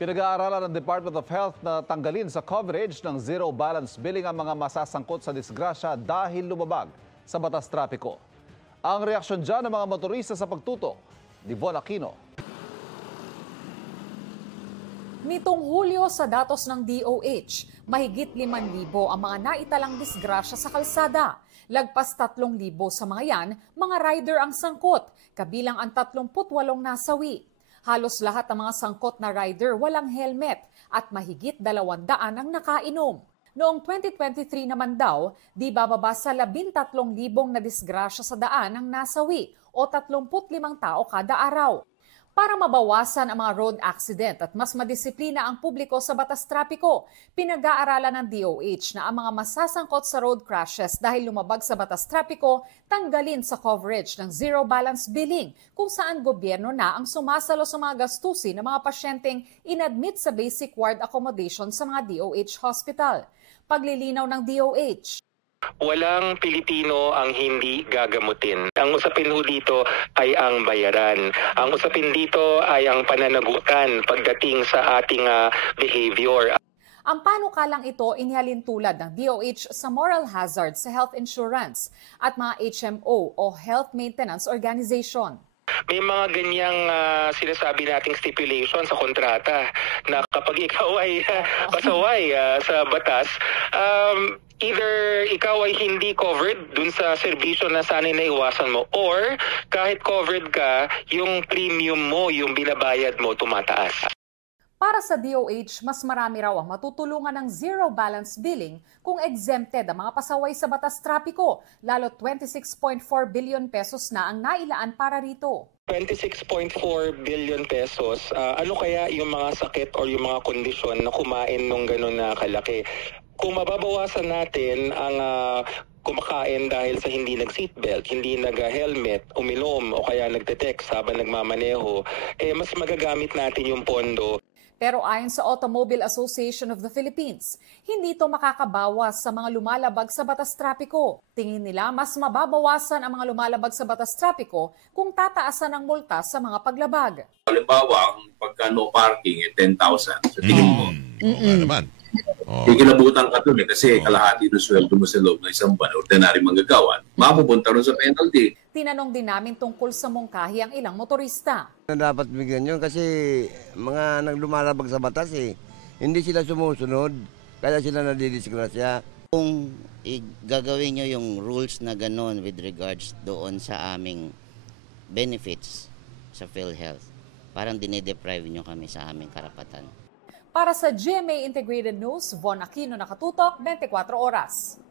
Pinag-aaralan ng Department of Health na tanggalin sa coverage ng zero balance billing ang mga masasangkot sa disgrasya dahil lumabag sa batas trapiko. Ang reaksyon dyan ng mga motorista sa pagtutok, Von Aquino. Nitong Hulyo sa datos ng DOH, mahigit 5,000 ang mga naitalang disgrasya sa kalsada. Lagpas 3,000 sa mga yan, mga rider ang sangkot, kabilang ang 38 nasawi. Halos lahat ng mga sangkot na rider walang helmet at mahigit 200 ang nakainom. Noong 2023 naman daw, di bababa sa 13,000 na disgrasya sa daan ang nasawi o 35 tao kada araw. Para mabawasan ang mga road accident at mas madisiplina ang publiko sa batas trapiko, pinag-aaralan ng DOH na ang mga masasangkot sa road crashes dahil lumabag sa batas trapiko, tanggalin sa coverage ng zero balance billing kung saan gobyerno na ang sumasalo sa mga gastusin ng mga pasyenteng inadmit sa basic ward accommodation sa mga DOH hospital. Paglilinaw ng DOH. Walang Pilipino ang hindi gagamutin. Ang usapin ho dito ay ang bayaran. Ang usapin dito ay ang pananagutan pagdating sa ating behavior. Ang panukalang ito inihalin tulad ng DOH sa moral hazard sa health insurance at mga HMO o Health Maintenance Organization. May mga ganyang sinasabi nating stipulation sa kontrata na kapag ikaw ay pasaway sa batas, either ikaw ay hindi covered dun sa serbisyo na sana'y naiwasan mo or kahit covered ka, yung premium mo, yung binabayad mo, tumataas. Para sa DOH, mas marami raw ang matutulungan ng zero balance billing kung exempted ang mga pasaway sa batas trapiko, lalo 26.4 billion pesos na ang nailaan para rito. 26.4 billion pesos, ano kaya yung mga sakit or yung mga kondisyon na kumain nung gano'n na kalaki? Kung mababawasan natin ang kumakain dahil sa hindi nag-seatbelt, hindi nag-helmet, uminom o kaya nagte-text habang nagmamaneho, mas magagamit natin yung pondo. Pero ayon sa Automobile Association of the Philippines, hindi ito makakabawas sa mga lumalabag sa batas trapiko. Tingin nila mas mababawasan ang mga lumalabag sa batas trapiko kung tataasan ang multa sa mga paglabag. Halimbawa, ang pagka no parking 10,000. So tingin mo, naman. kikilabutan ka doon kasi kalahati ng sweldo mo sa loob ng isang buwan, ordinary manggagawa, mapupunta rin sa penalty. Tinanong din namin tungkol sa mungkahi ang ilang motorista. Dapat bigyan yun kasi mga naglumalabag sa batas hindi sila sumusunod, kaya sila nadidisgrasya. Kung gagawin nyo yung rules na gano'n with regards doon sa aming benefits sa PhilHealth, parang dinedeprive nyo kami sa aming karapatan. Para sa GMA Integrated News, Von Aquino, nakatutok, 24 oras.